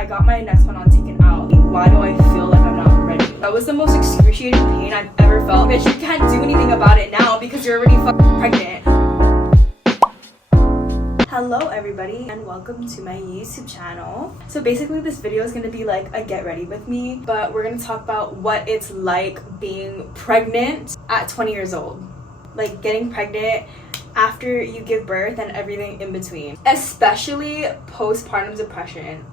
I got my next one on taken out. Why do I feel like I'm not ready? That was the most excruciating pain I've ever felt. Bitch, you can't do anything about it now because you're already fucking pregnant. Hello everybody and welcome to my YouTube channel. So basically this video is going to be like a get ready with me, but we're going to talk about what it's like being pregnant at 20 years old. Like getting pregnant after you give birth and everything in between. Especially postpartum depression.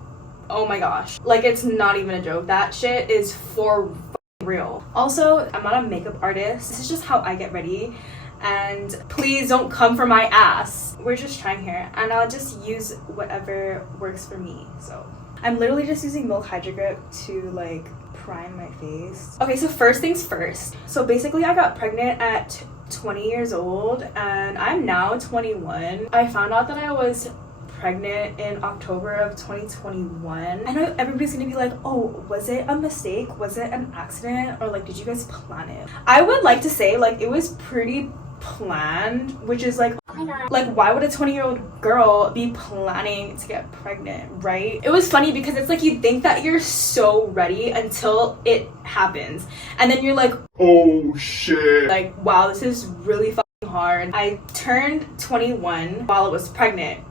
Oh my gosh. Like it's not even a joke. That shit is for real. Also, I'm not a makeup artist. This is just how I get ready. And please don't come for my ass. We're just trying here and I'll just use whatever works for me. So I'm literally just using Milk Hydro Grip to like prime my face. Okay, so first things first. So basically I got pregnant at 20 years old and I'm now 21. I found out that I was pregnant in October of 2021. I know everybody's gonna be like, oh, was it a mistake? Was it an accident? Or like, did you guys plan it? I would like to say like it was pretty planned, which is like, oh my God. Like why would a 20-year-old girl be planning to get pregnant, right? It was funny because it's like you think that you're so ready until it happens and then you're like, oh shit, like wow, this is really fucking hard. I turned 21 while I was pregnant.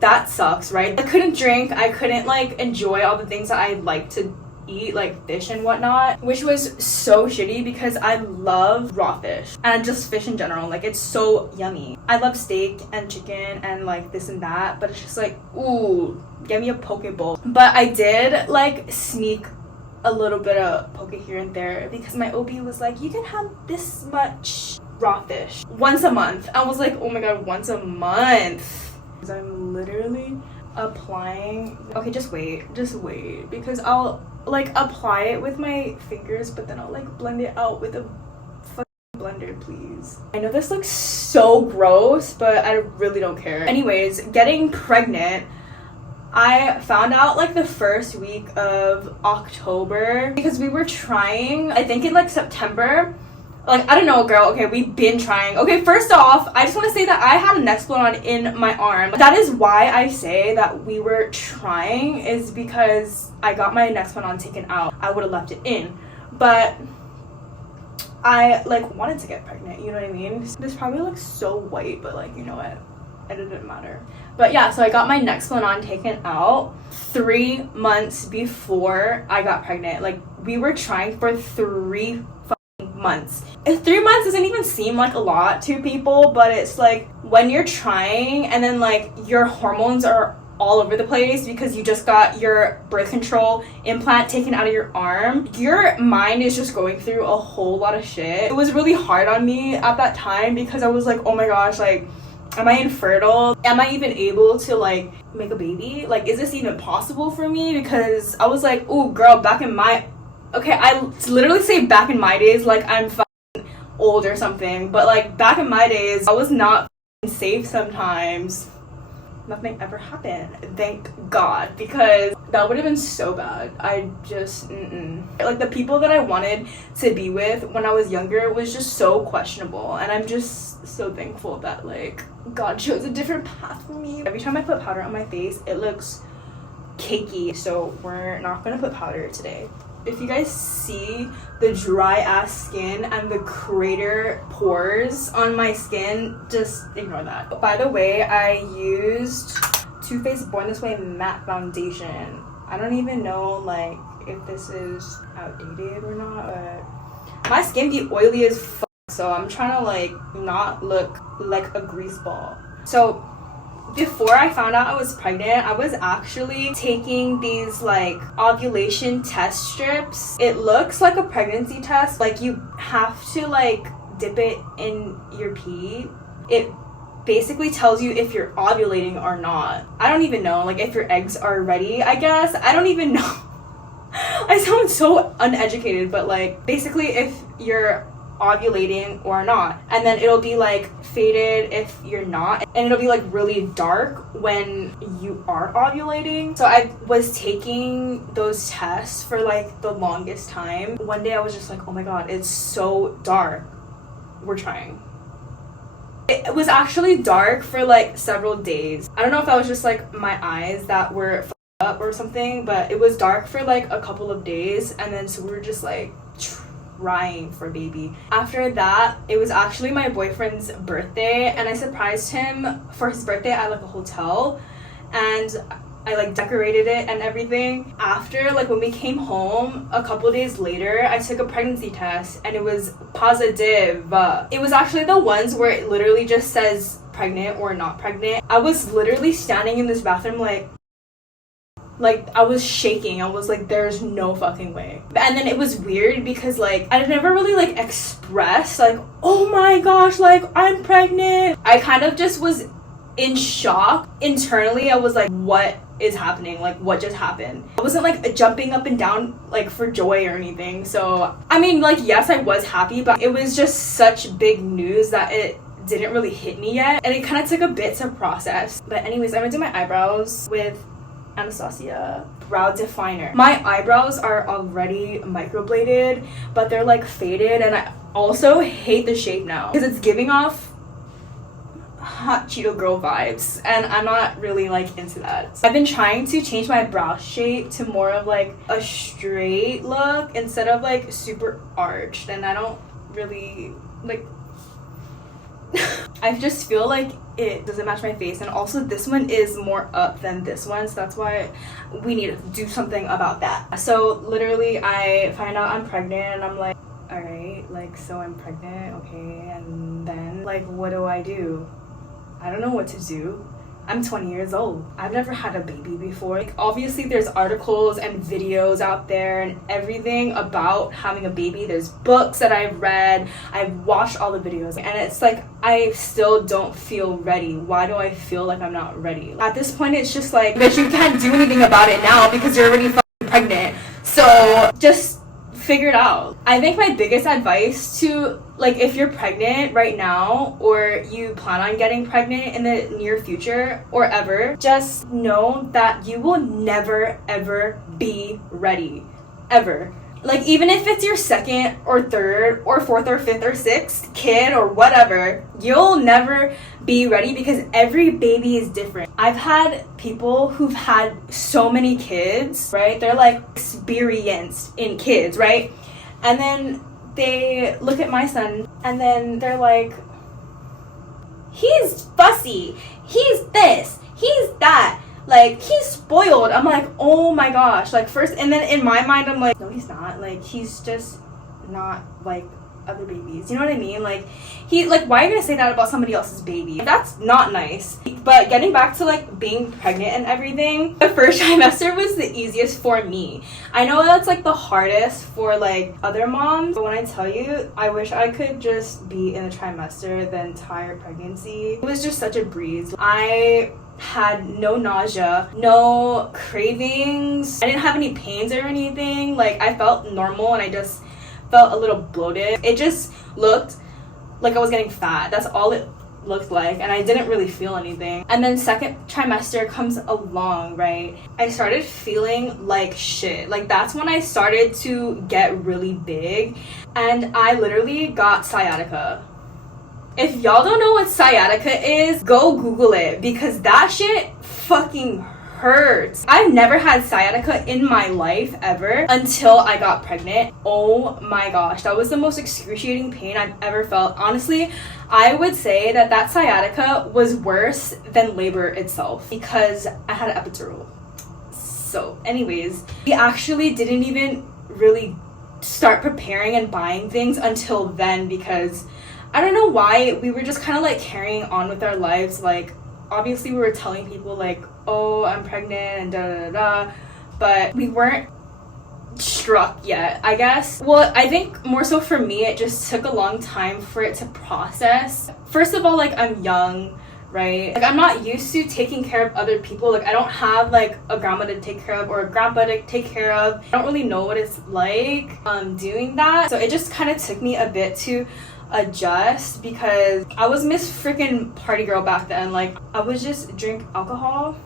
That sucks, right? I couldn't drink, I couldn't like enjoy all the things that I like to eat, like fish and whatnot, which was so shitty because I love raw fish and just fish in general. Like it's so yummy. I love steak and chicken and like this and that, but it's just like, ooh, get me a poke bowl. But I did like sneak a little bit of poke here and there because my OB was like, you can have this much raw fish once a month. I was like, oh my God, once a month. I'm literally applying. Okay, just wait because I'll like apply it with my fingers, but then I'll like blend it out with a fucking blender, please. I know this looks so gross, but I really don't care. Anyways, getting pregnant, I found out like the first week of October because we were trying, I think in like September. Like, I don't know, girl. Okay, we've been trying. Okay, first off, I just want to say that I had a Nexplanon in my arm. That is why I say that we were trying, is because I got my Nexplanon taken out. I would have left it in. But I, like, wanted to get pregnant, you know what I mean? This probably looks so white, but, like, you know what? It didn't matter. But yeah, so I got my Nexplanon taken out 3 months before I got pregnant. Like, we were trying for 3 months. 3 months doesn't even seem like a lot to people, but it's like when you're trying and then like your hormones are all over the place because you just got your birth control implant taken out of your arm, your mind is just going through a whole lot of shit. It was really hard on me at that time because I was like, oh my gosh, like, am I infertile? Am I even able to like make a baby? Like, is this even possible for me? Because I was like, oh girl, back in my, okay, I literally say back in my days like I'm fucking old or something, but like back in my days I was not safe sometimes. Nothing ever happened, thank God, because that would have been so bad. I just like the people that I wanted to be with when I was younger was just so questionable, and I'm just so thankful that like God chose a different path for me. Every time I put powder on my face it looks cakey, so we're not gonna put powder today. If you guys see the dry ass skin and the crater pores on my skin, just ignore that. By the way, I used Too Faced Born This Way matte foundation. I don't even know like if this is outdated or not, but my skin be oily as fuck, so I'm trying to like not look like a grease ball. So before I found out I was pregnant, I was actually taking these like ovulation test strips. It looks like a pregnancy test. Like you have to like dip it in your pee. It basically tells you if you're ovulating or not. I don't even know, like if your eggs are ready, I guess. I don't even know. I sound so uneducated, but like basically if you're ovulating or not, and then it'll be like faded if you're not, and it'll be like really dark when you are ovulating. So I was taking those tests for like the longest time. One day I was just like, oh my God, it's so dark, we're trying. It was actually dark for like several days. I don't know if that was just like my eyes that were up or something, but it was dark for like a couple of days, and then so we were just like trying for baby. After that, it was actually my boyfriend's birthday, and I surprised him for his birthday at like a hotel, and I like decorated it and everything. After, like, when we came home a couple days later, I took a pregnancy test and it was positive. It was actually the ones where it literally just says pregnant or not pregnant. I was literally standing in this bathroom like I was shaking. I was like, there's no fucking way. And then it was weird because like I never really like expressed like, oh my gosh, like I'm pregnant. I kind of just was in shock. Internally, I was like, what is happening? Like, what just happened? I wasn't like jumping up and down like for joy or anything. So I mean, like, yes, I was happy, but it was just such big news that it didn't really hit me yet, and it kind of took a bit to process. But anyways, I'm gonna do my eyebrows with Anastasia brow definer. My eyebrows are already microbladed, but they're like faded, and I also hate the shape now because it's giving off hot Cheeto girl vibes, and I'm not really like into that. So I've been trying to change my brow shape to more of like a straight look instead of like super arched, and I don't really like I just feel like it doesn't match my face, and also this one is more up than this one, so that's why we need to do something about that. So literally I find out I'm pregnant and I'm like, all right, like, so I'm pregnant, okay, and then like what do? I don't know what to do. I'm 20 years old. I've never had a baby before. Like, obviously there's articles and videos out there and everything about having a baby. There's books that I've read. I've watched all the videos, and it's like I still don't feel ready. Why do I feel like I'm not ready? At this point, it's just like that you can't do anything about it now because you're already fucking pregnant. So just figure it out. I think my biggest advice to, like, if you're pregnant right now or you plan on getting pregnant in the near future or ever, just know that you will never ever be ready. Ever. Like, even if it's your second or third or fourth or fifth or sixth kid or whatever, you'll never be ready because every baby is different. I've had people who've had so many kids, right? They're like experienced in kids, right? And then they look at my son and then they're like, he's fussy, he's this, he's that, like, he's spoiled. I'm like, oh my gosh. Like, first, and then in my mind I'm like, no, he's not. Like, he's just not like other babies, you know what I mean? Like, why are you gonna say that about somebody else's baby? That's not nice. But getting back to like being pregnant and everything, the first trimester was the easiest for me. I know that's like the hardest for like other moms, but when I tell you, I wish I could just be in a trimester the entire pregnancy. It was just such a breeze. I had no nausea, no cravings, I didn't have any pains or anything. Like, I felt normal and I just felt a little bloated. It just looked like I was getting fat. That's all it looked like, and I didn't really feel anything. And then second trimester comes along, right? I started feeling like shit. Like, that's when I started to get really big, and I literally got sciatica. If y'all don't know what sciatica is, go Google it, because that shit fucking hurts. I've never had sciatica in my life ever until I got pregnant. Oh my gosh, that was the most excruciating pain I've ever felt. Honestly, I would say that sciatica was worse than labor itself because I had an epidural. So anyways, we actually didn't even really start preparing and buying things until then because I don't know why, we were just kind of like carrying on with our lives. Like, obviously we were telling people like, oh, I'm pregnant and da da da da, but we weren't struck yet, I guess. Well, I think more so for me, it just took a long time for it to process. First of all, like, I'm young, right? Like, I'm not used to taking care of other people. Like, I don't have like a grandma to take care of or a grandpa to take care of. I don't really know what it's like doing that. So it just kind of took me a bit to adjust because I was Miss freaking party girl back then. Like, I would just drink alcohol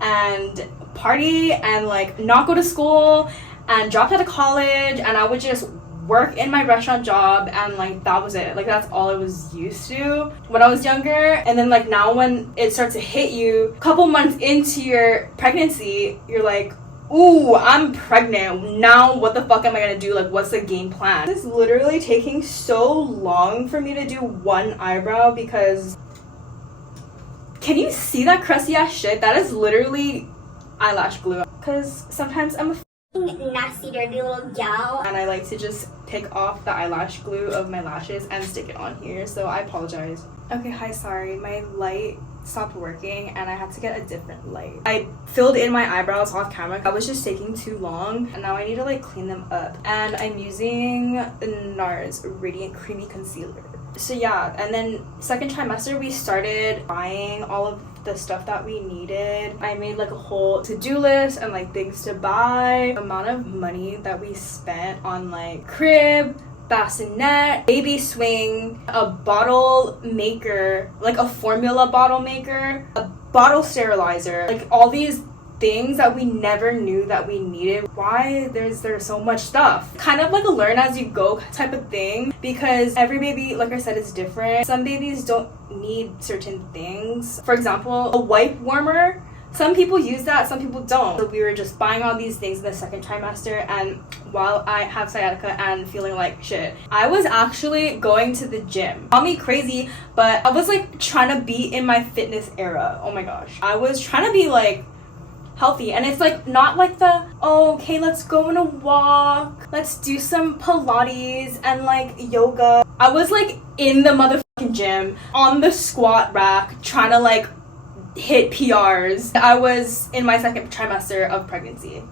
and party and like not go to school and dropped out of college, and I would just work in my restaurant job, and like that was it. Like that's all I was used to when I was younger. And then like now when it starts to hit you a couple months into your pregnancy, you're like, ooh, I'm pregnant. Now what the fuck am I gonna do? Like, what's the game plan? It's literally taking so long for me to do one eyebrow because can you see that crusty ass shit? That is literally eyelash glue. Because sometimes I'm a nasty dirty little gal and I like to just pick off the eyelash glue of my lashes and stick it on here, so I apologize. Okay, hi, sorry, my light stopped working and I had to get a different light. I filled in my eyebrows off camera. I was just taking too long and now I need to like clean them up, and I'm using the NARS Radiant Creamy Concealer. So yeah, and then second trimester we started buying all of the stuff that we needed. I made like a whole to-do list and like things to buy. The amount of money that we spent on like crib, bassinet, baby swing, a bottle maker, like a formula bottle maker, a bottle sterilizer, like all these things that we never knew that we needed. Why there's so much stuff? Kind of like a learn as you go type of thing, because every baby, like I said, is different. Some babies don't need certain things. For example, a wipe warmer, some people use that, some people don't. So we were just buying all these things in the second trimester, and while I have sciatica and feeling like shit, I was actually going to the gym. Call me crazy, but I was like trying to be in my fitness era. Oh my gosh. I was trying to be like healthy, and it's like not like the, oh, okay, let's go on a walk, let's do some Pilates and like yoga. I was like in the motherfucking gym on the squat rack trying to like hit PRs. I was in my second trimester of pregnancy.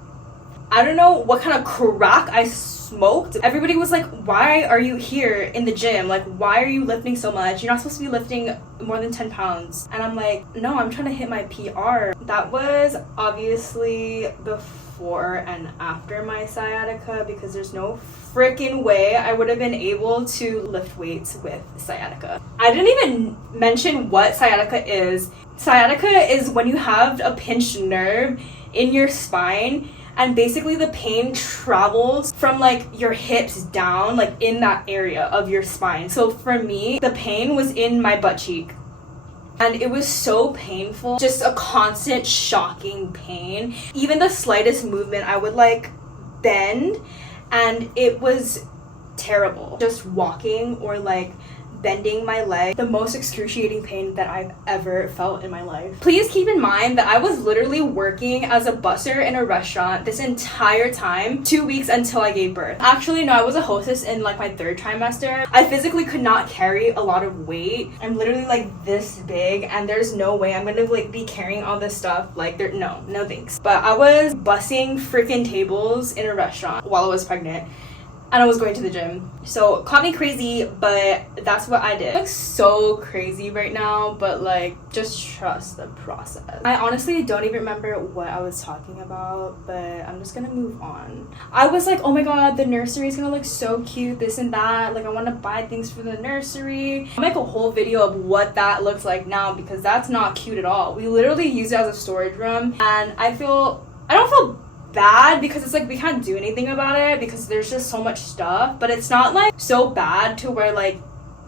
I don't know what kind of crack I smoked. Everybody was like, why are you here in the gym? Like, why are you lifting so much? You're not supposed to be lifting more than 10 pounds. And I'm like, no, I'm trying to hit my PR. That was obviously before and after my sciatica, because there's no freaking way I would have been able to lift weights with sciatica. I didn't even mention what sciatica is. Sciatica is when you have a pinched nerve in your spine, and basically the pain travels from like your hips down, like in that area of your spine. So for me, the pain was in my butt cheek, and it was so painful, just a constant shocking pain. Even the slightest movement, I would like bend, and it was terrible. Just walking or like bending my leg, the most excruciating pain that I've ever felt in my life. Please keep in mind that I was literally working as a busser in a restaurant this entire time, 2 weeks until I gave birth. Actually, no, I was a hostess in like my third trimester. I physically could not carry a lot of weight. I'm literally like this big, and there's no way I'm gonna like be carrying all this stuff. Like, no thanks. But I was bussing freaking tables in a restaurant while I was pregnant, and I was going to the gym. So call me crazy, but that's what I did. I look so crazy right now, but like just trust the process. I honestly don't even remember what I was talking about, but I'm just gonna move on. I was like, oh my god, the nursery is gonna look so cute, this and that. Like I want to buy things for the nursery. I'll make a whole video of what that looks like now, because that's not cute at all. We literally use it as a storage room, and I don't feel bad, because it's like we can't do anything about it because there's just so much stuff, but it's not like so bad to where like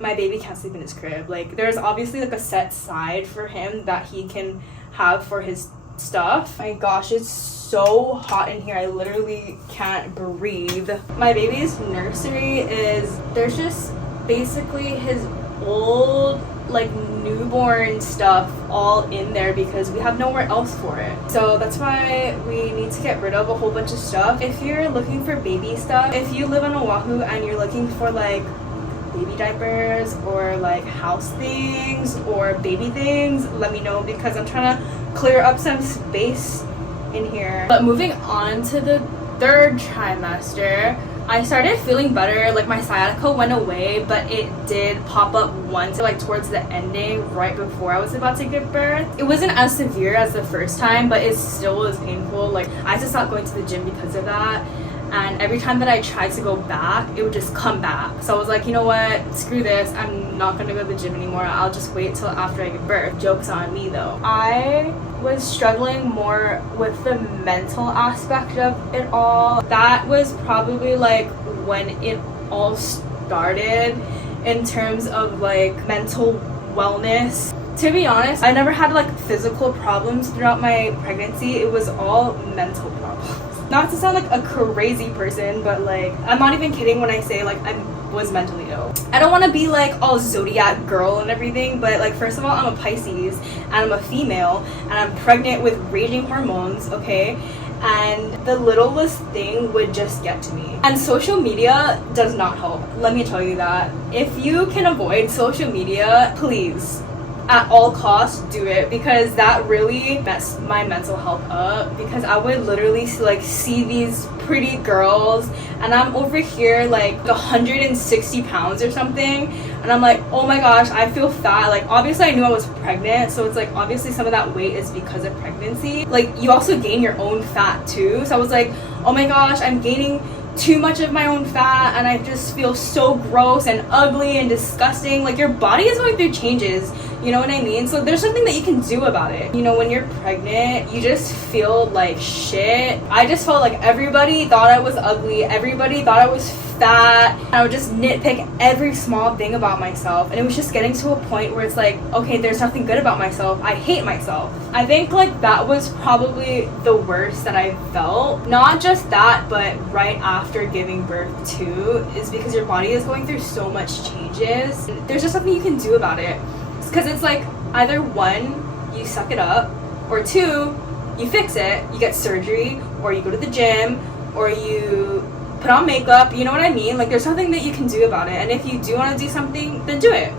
my baby can't sleep in his crib. Like there's obviously like a set side for him that he can have for his stuff. My gosh, it's so hot in here, I literally can't breathe. My baby's nursery is, there's just basically his old like newborn stuff all in there because we have nowhere else for it. So that's why we need to get rid of a whole bunch of stuff. If you're looking for baby stuff, if you live on Oahu and you're looking for like baby diapers or like house things or baby things, let me know, because I'm trying to clear up some space in here. But moving on to the third trimester, I started feeling better. Like my sciatica went away, but it did pop up once, like towards the ending, right before I was about to give birth. It wasn't as severe as the first time, but it still was painful. Like I had to stop going to the gym because of that. And every time that I tried to go back, it would just come back. So I was like, you know what? Screw this. I'm not gonna go to the gym anymore. I'll just wait till after I give birth. Joke's on me though. I was struggling more with the mental aspect of it all. That was probably like when it all started in terms of like mental wellness. To be honest, I never had like physical problems throughout my pregnancy. It was all mental problems. Not to sound like a crazy person, but like I'm not even kidding when I say like I was mentally ill. I don't want to be like all zodiac girl and everything, but like first of all, I'm a Pisces and I'm a female and I'm pregnant with raging hormones, okay? And the littlest thing would just get to me. And social media does not help. Let me tell you that. If you can avoid social media, please, at all costs, do it, because that really messed my mental health up. Because I would literally like see these pretty girls and I'm over here like 160 pounds or something, and I'm like, oh my gosh, I feel fat. Like obviously I knew I was pregnant, so it's like obviously some of that weight is because of pregnancy. Like you also gain your own fat too, so I was like, oh my gosh, I'm gaining too much of my own fat and I just feel so gross and ugly and disgusting. Like your body is going through changes, you know what I mean? So there's something that you can do about it. You know, when you're pregnant, you just feel like shit. I just felt like everybody thought I was ugly, everybody thought I was fat. I would just nitpick every small thing about myself, and it was just getting to a point where it's like, okay, there's nothing good about myself. I hate myself. I think like that was probably the worst that I felt. Not just that, but right after giving birth too, is because your body is going through so much changes. There's just nothing you can do about it. Because it's like either one, you suck it up, or two, you fix it, you get surgery, or you go to the gym, or you put on makeup, you know what I mean? Like there's nothing that you can do about it. And if you do want to do something, then do it.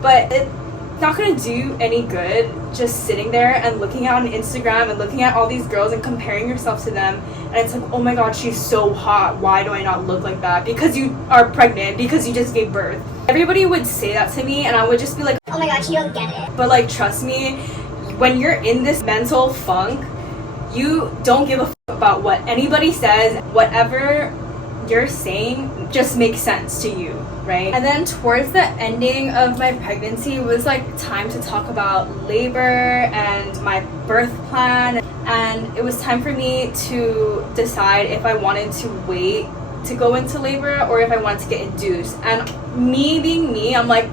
But it's not going to do any good just sitting there and looking out on Instagram and looking at all these girls and comparing yourself to them. And it's like, oh my god, she's so hot. Why do I not look like that? Because you are pregnant, because you just gave birth. Everybody would say that to me and I would just be like, oh my god, you don't get it. But like, trust me, when you're in this mental funk, you don't give a f about what anybody says. Whatever you're saying just makes sense to you, right? And then towards the ending of my pregnancy, it was like time to talk about labor and my birth plan. And it was time for me to decide if I wanted to wait to go into labor or if I wanted to get induced. And me being me, I'm like,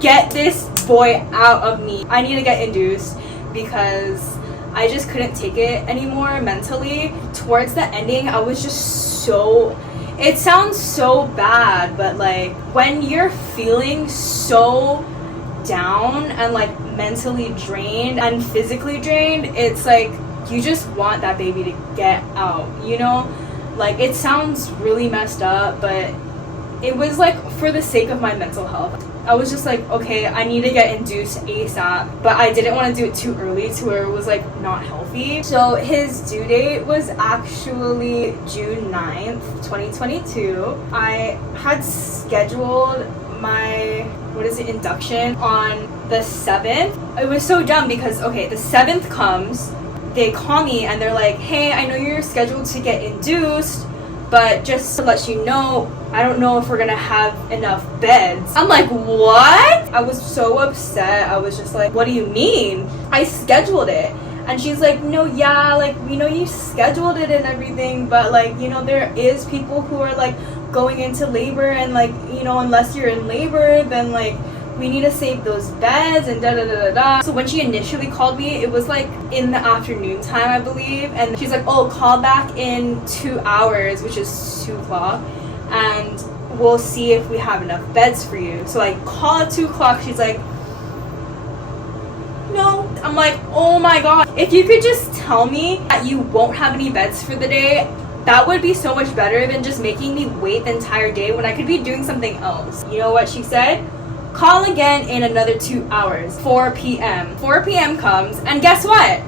get this boy out of me. I need to get induced because I just couldn't take it anymore mentally. Towards the ending, I was just so, it sounds so bad, but like when you're feeling so down and like mentally drained and physically drained, it's like you just want that baby to get out, you know? Like it sounds really messed up, but it was like for the sake of my mental health. I was just like, okay, I need to get induced ASAP, but I didn't want to do it too early to where it was like not healthy. So his due date was actually June 9th, 2022. I had scheduled my, induction on the 7th. It was so dumb because, okay, the 7th comes, they call me and they're like, hey, I know you're scheduled to get induced, but just to let you know, I don't know if we're gonna have enough beds. I'm like, what? I was so upset. I was just like, what do you mean? I scheduled it. And she's like, no, yeah, like, we know you scheduled it and everything, but like, you know, there is people who are like going into labor and like, you know, unless you're in labor, then like, we need to save those beds and da-da-da-da-da. So when she initially called me, it was like in the afternoon time, I believe. And she's like, oh, call back in 2 hours, which is 2 o'clock. And we'll see if we have enough beds for you. So I call at 2 o'clock. She's like, no. I'm like, oh my god. If you could just tell me that you won't have any beds for the day, that would be so much better than just making me wait the entire day when I could be doing something else. You know what she said? Call again in another 2 hours, 4 p.m. 4 p.m. comes, and guess what?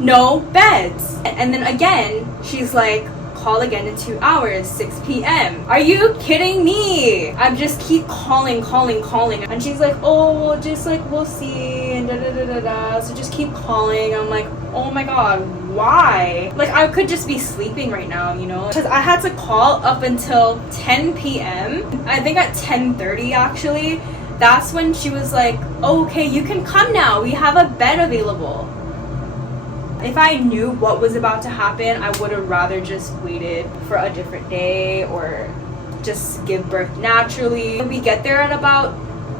No beds. And then again, she's like, call again in 2 hours, 6 p.m. Are you kidding me? I just keep calling. And she's like, oh, well, just like, we'll see, and da-da-da-da-da. So just keep calling. I'm like, oh my god, why? Like, I could just be sleeping right now, you know? Because I had to call up until 10 p.m. I think at 10:30, actually. That's when she was like, oh, okay, you can come now. We have a bed available. If I knew what was about to happen, I would have rather just waited for a different day or just give birth naturally. We get there at about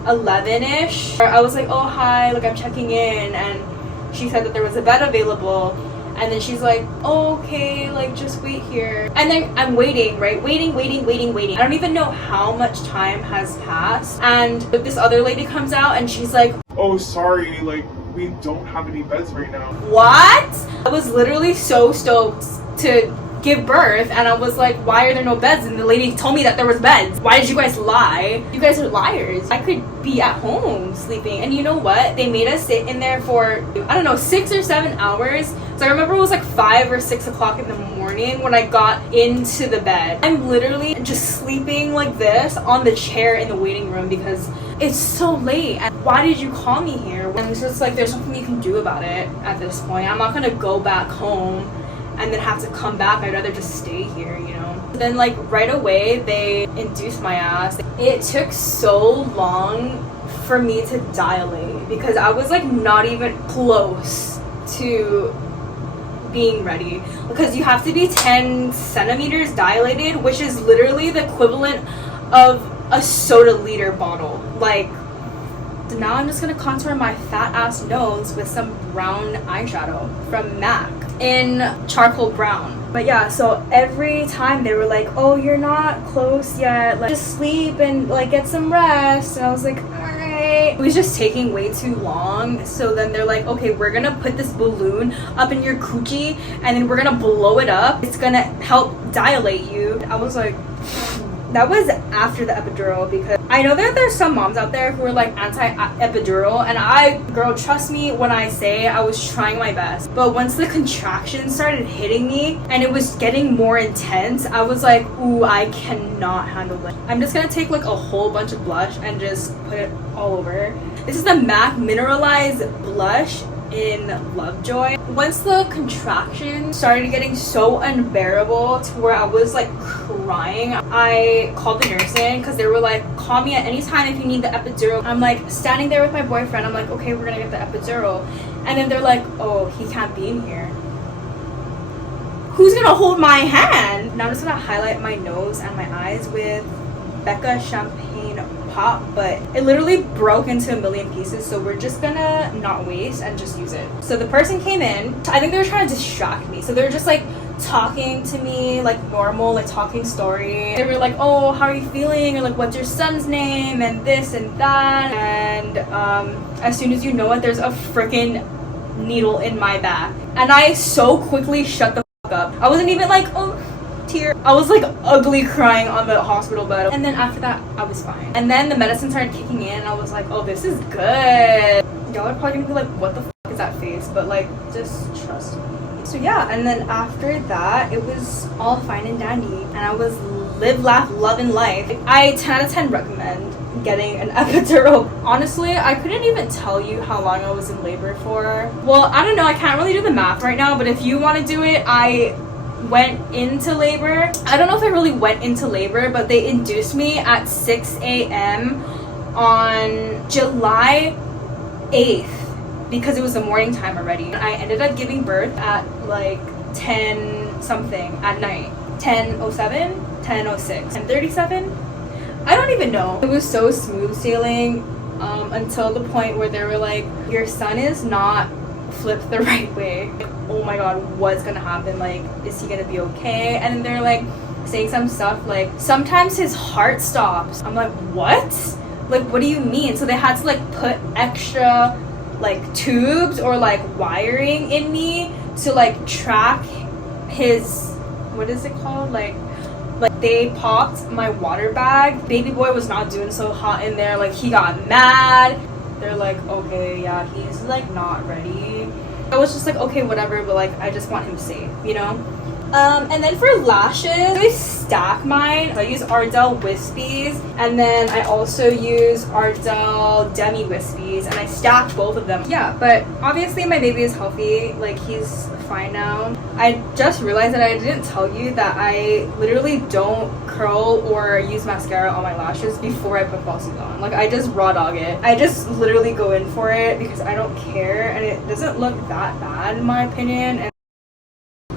11ish. I was like, oh hi, like I'm checking in, and she said that there was a bed available. And then she's like, oh, okay, like just wait here. And then I'm waiting, right? Waiting. I don't even know how much time has passed. And this other lady comes out and she's like, oh, sorry, like we don't have any beds right now. what? I was literally so stoked to give birth, and I was like, why are there no beds? And the lady told me that there was beds. Why did you guys lie? You guys are liars. I could be at home sleeping. And you know what? They made us sit in there for, I don't know, 6 or 7 hours. So I remember it was like 5 or 6 o'clock in the morning when I got into the bed. I'm literally just sleeping like this on the chair in the waiting room because it's so late. And why did you call me here? And it's just like, there's nothing you can do about it at this point. I'm not gonna go back home and then have to come back. I'd rather just stay here, you know? Then like right away they induced my ass. It took so long for me to dilate because I was like not even close to being ready, because you have to be 10 centimeters dilated, which is literally the equivalent of a soda liter bottle. Like, so now I'm just gonna contour my fat ass nose with some brown eyeshadow from MAC in charcoal brown. But yeah, so every time they were like, oh, you're not close yet, like just sleep and like get some rest. And I was like, alright. It was just taking way too long. So then they're like, okay, we're gonna put this balloon up in your coochie and then we're gonna blow it up. It's gonna help dilate you. I was like, that was after the epidural, because I know that there's some moms out there who are like anti-epidural, and girl, trust me when I say I was trying my best. But once the contractions started hitting me and it was getting more intense, I was like, ooh, I cannot handle it. I'm just gonna take like a whole bunch of blush and just put it all over. This is the MAC Mineralized Blush in Lovejoy. Once the contraction started getting so unbearable to where I was like crying, I called the nurse in because they were like, call me at any time if you need the epidural. I'm like standing there with my boyfriend. I'm like, okay, we're gonna get the epidural. And then they're like, oh, he can't be in here. Who's gonna hold my hand? Now I'm just gonna highlight my nose and my eyes with Becca Champagne Pop, but it literally broke into a million pieces, so we're just gonna not waste and just use it. So the person came in. I think they were trying to distract me, so they were just like talking to me like normal, like talking story. They were like, oh, how are you feeling, or like what's your son's name, and this and that. And as soon as you know it, there's a freaking needle in my back, and I so quickly shut the fuck up. I wasn't even like, oh, tear. I was like ugly crying on the hospital bed. And then after that, I was fine. And then the medicine started kicking in and I was like, oh, this is good. Y'all are probably gonna be like, what the fuck is that face? But like, just trust me. So yeah, and then after that, it was all fine and dandy. And I was live, laugh, love, and life. I 10 out of 10 recommend getting an epidural. Honestly, I couldn't even tell you how long I was in labor for. Well, I don't know, I can't really do the math right now, but if you want to do it, I went into labor. I don't know if I really went into labor, but they induced me at 6 a.m. on July 8th because it was the morning time already. I ended up giving birth at like 10 something at night. 10:07, 10:06, 10:37. I don't even know. It was so smooth sailing until the point where they were like, your son is not flipped the right way. Like, oh my god, what's gonna happen? Like, is he gonna be okay? And then they're like saying some stuff like, sometimes his heart stops. I'm like, what? Like, what do you mean? So they had to like put extra like tubes or like wiring in me to like track his, what is it called? Like they popped my water bag. Baby boy was not doing so hot in there. Like, he got mad. They're like, okay, yeah, he's like not ready. I was just like, okay, whatever, but like I just want him safe, you know? And then for lashes, I stack mine. So I use Ardell Wispies, and then I also use Ardell Demi Wispies, and I stacked both of them. Yeah, but obviously my baby is healthy, like he's fine now. I just realized that I didn't tell you that I literally don't curl or use mascara on my lashes before I put falsies on. Like, I just raw dog it. I just literally go in for it because I don't care, and it doesn't look that bad in my opinion.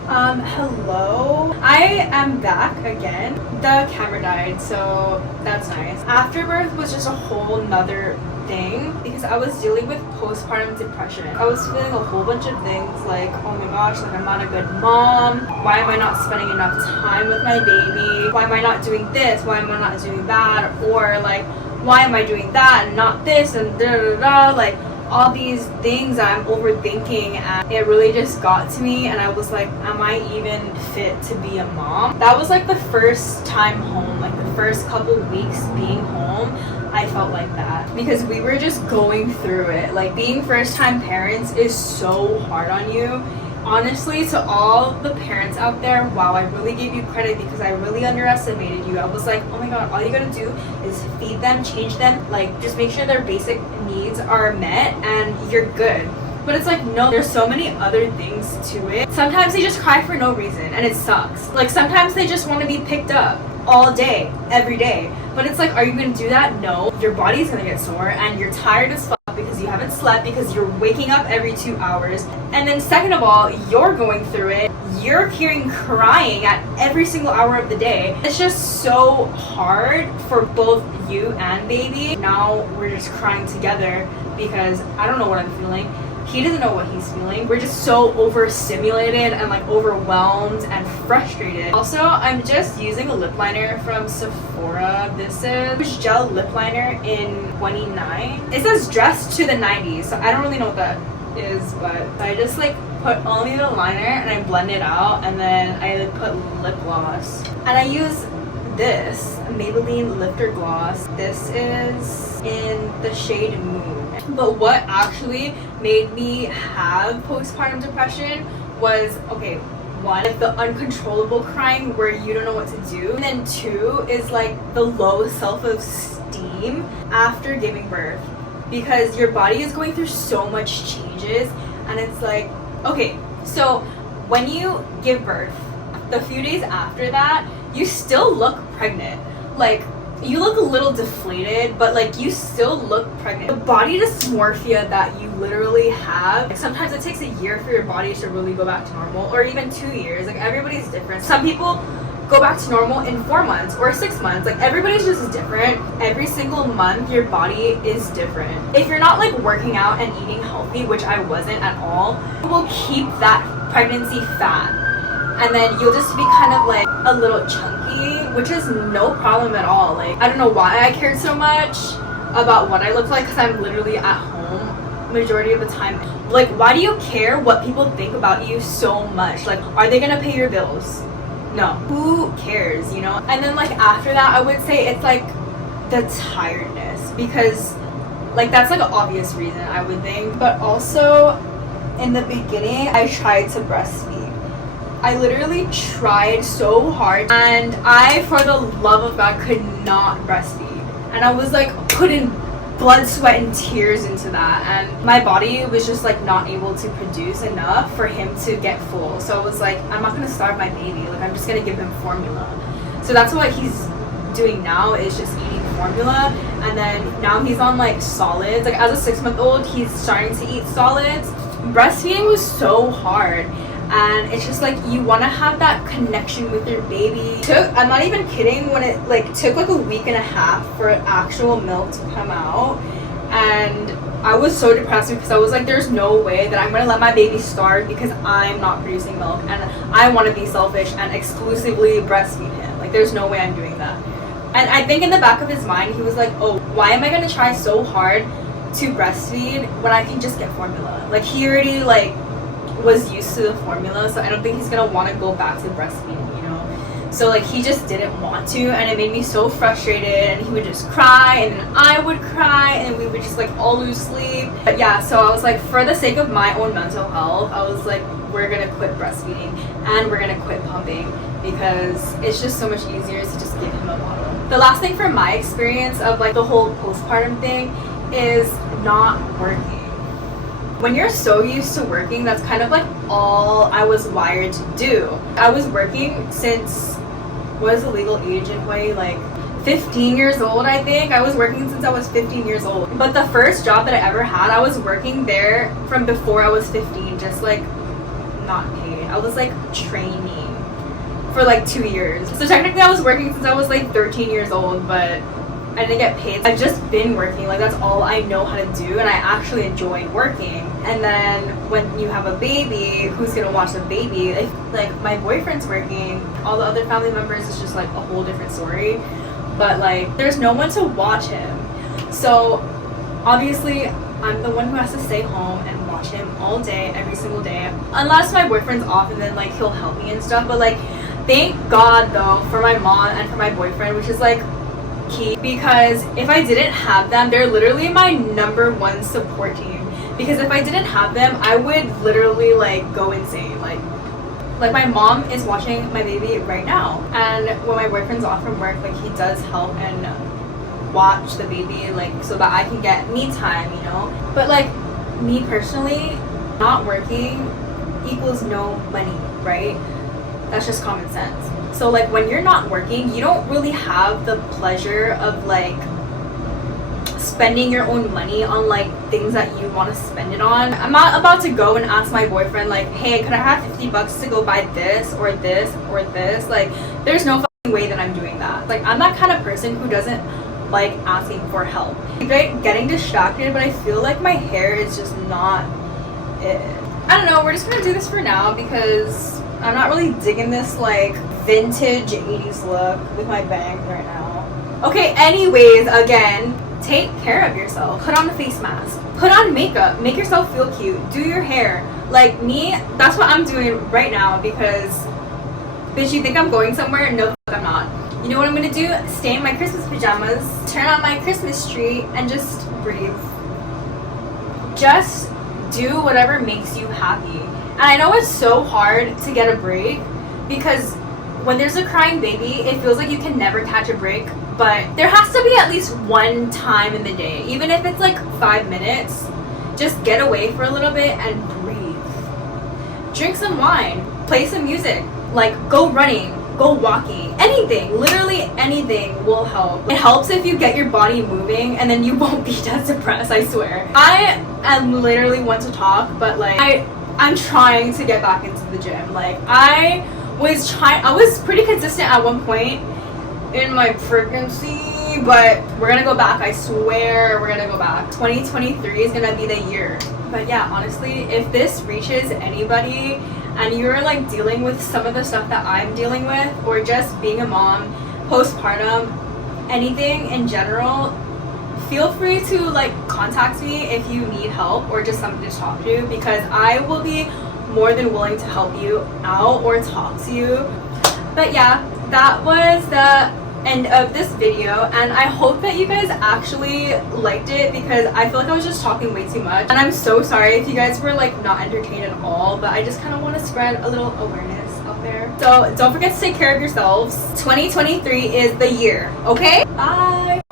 And hello. I I am back again. The camera died, so that's nice. Afterbirth was just a whole nother thing because I was dealing with postpartum depression. I was feeling a whole bunch of things like, oh my gosh, like I'm not a good mom. Why am I not spending enough time with my baby? Why am I not doing this? Why am I not doing that? Or like, why am I doing that and not this and da da da? Like all these things I'm overthinking, and it really just got to me, and I was like, am I even fit to be a mom? That was like the first time home, like the first couple weeks being home, I felt like that because we were just going through it. Like being first time parents is so hard on you. Honestly, to all the parents out there, wow, I really gave you credit because I really underestimated you. I was like, oh my god, all you gotta do is feed them, change them, like just make sure their basic needs are met and you're good. But it's like, no, there's so many other things to it. Sometimes they just cry for no reason and it sucks. Like sometimes they just want to be picked up all day, every day. But it's like, are you gonna do that? No. Your body's gonna get sore and you're tired as fuck because you haven't slept, because you're waking up every 2 hours. And then second of all, you're going through it. You're hearing crying at every single hour of the day. It's just so hard for both you and baby. Now we're just crying together because I don't know what I'm feeling. He doesn't know what he's feeling. We're just so overstimulated and like overwhelmed and frustrated. Also, I'm just using a lip liner from Sephora. This is gel lip liner in 29. It says dress to the 90s, so I don't really know what that is, but I just like put only the liner and I blend it out, and then I put lip gloss. And I use this Maybelline Lifter Gloss. This is in the shade Moon. But what actually made me have postpartum depression was, okay, one, like the uncontrollable crying where you don't know what to do. And then two is like the low self-esteem after giving birth, because your body is going through so much changes. And it's like, okay, so when you give birth, the few days after that, you still look pregnant. Like, you look a little deflated, but like you still look pregnant. The body dysmorphia that you literally have, like, sometimes it takes a year for your body to really go back to normal, or even 2 years. Like everybody's different. Some people go back to normal in 4 months or 6 months. Like everybody's just different. Every single month your body is different. If you're not like working out and eating healthy, which I wasn't at all, you will keep that pregnancy fat. And then you'll just be kind of like a little chunky, which is no problem at all. Like, I don't know why I cared so much about what I look like, because I'm literally at home majority of the time. Like, why do you care what people think about you so much? Like, are they gonna pay your bills? No. Who cares, you know? And then like after that, I would say it's like the tiredness, because like that's like an obvious reason, I would think. But also in the beginning, I tried to breastfeed. I literally tried so hard, and I, for the love of God, could not breastfeed. And I was like putting blood, sweat, and tears into that, and my body was just like not able to produce enough for him to get full. So I was like, I'm not gonna starve my baby. Like, I'm just gonna give him formula. So that's what he's doing now, is just eating formula. And then now he's on like solids. Like as a 6-month-old, he's starting to eat solids. Breastfeeding was so hard. And it's just like, you want to have that connection with your baby. I'm not even kidding, when it like took like a week and a half for actual milk to come out, and I was so depressed because I was like, there's no way that I'm gonna let my baby starve because I'm not producing milk, and I want to be selfish and exclusively breastfeed him. Like, there's no way I'm doing that. And I think in the back of his mind, he was like, oh, why am I gonna try so hard to breastfeed when I can just get formula? Like, he already like was used to the formula, so I don't think he's gonna want to go back to breastfeeding, you know? So like, he just didn't want to, and it made me so frustrated, and he would just cry, and then I would cry, and we would just like all lose sleep. But yeah, so I was like, for the sake of my own mental health, I was like, we're gonna quit breastfeeding and we're gonna quit pumping, because it's just so much easier to just give him a bottle. The last thing from my experience of like the whole postpartum thing is not working. When you're so used to working, that's kind of like all I was wired to do. I was working since, what is the legal age in Hawaii? Like 15 years old, I think. I was working since I was 15 years old. But the first job that I ever had, I was working there from before I was 15, just like not paid. I was like training for like 2 years. So technically I was working since I was like 13 years old, but I didn't get paid. I've just been working, like that's all I know how to do, and I actually enjoy working. And then when you have a baby, who's gonna watch the baby? If like my boyfriend's working, all the other family members, is just like a whole different story. But like there's no one to watch him. So obviously I'm the one who has to stay home and watch him all day, every single day. Unless my boyfriend's off, and then like he'll help me and stuff. But like thank God though for my mom and for my boyfriend, which is like key, because if I didn't have them, they're literally my number one support team. Because if I didn't have them, I would literally like go insane. Like my mom is watching my baby right now, and when my boyfriend's off from work, like he does help and watch the baby, like so that I can get me time, you know. But like me personally, not working equals no money, right? That's just common sense. So like when you're not working, you don't really have the pleasure of like spending your own money on like things that you want to spend it on. I'm not about to go and ask my boyfriend like, hey, could I have 50 bucks to go buy this or this or this? Like there's no fucking way that I'm doing that. Like I'm that kind of person who doesn't like asking for help. I'm getting distracted, but I feel like my hair is just not it. I don't know, we're just gonna do this for now because I'm not really digging this like vintage 80s look with my bangs right now. Okay, anyways, again, take care of yourself. Put on a face mask. Put on makeup. Make yourself feel cute. Do your hair. Like me, that's what I'm doing right now because, bitch, you think I'm going somewhere? No, the fuck I'm not. You know what I'm gonna do? Stay in my Christmas pajamas, turn on my Christmas tree, and just breathe. Just do whatever makes you happy. And I know it's so hard to get a break because when there's a crying baby, it feels like you can never catch a break. But there has to be at least one time in the day, even if it's like 5 minutes, just get away for a little bit and breathe. Drink some wine, play some music, like go running, go walking, anything, literally anything will help. It helps if you get your body moving and then you won't be as depressed, I swear. I am literally one to talk, but like I'm trying to get back into the gym. Like I was pretty consistent at one point in my pregnancy, but we're gonna go back. I swear we're gonna go back. 2023 is gonna be the year. But yeah, honestly, if this reaches anybody and you're like dealing with some of the stuff that I'm dealing with, or just being a mom, postpartum, anything in general, feel free to like contact me if you need help or just something to talk to, because I will be more than willing to help you out or talk to you. But yeah, that was the end of this video, and I hope that you guys actually liked it because I feel like I was just talking way too much, and I'm so sorry if you guys were like not entertained at all, but I just kind of want to spread a little awareness out there. So don't forget to take care of yourselves. 2023 is the year, okay? Bye.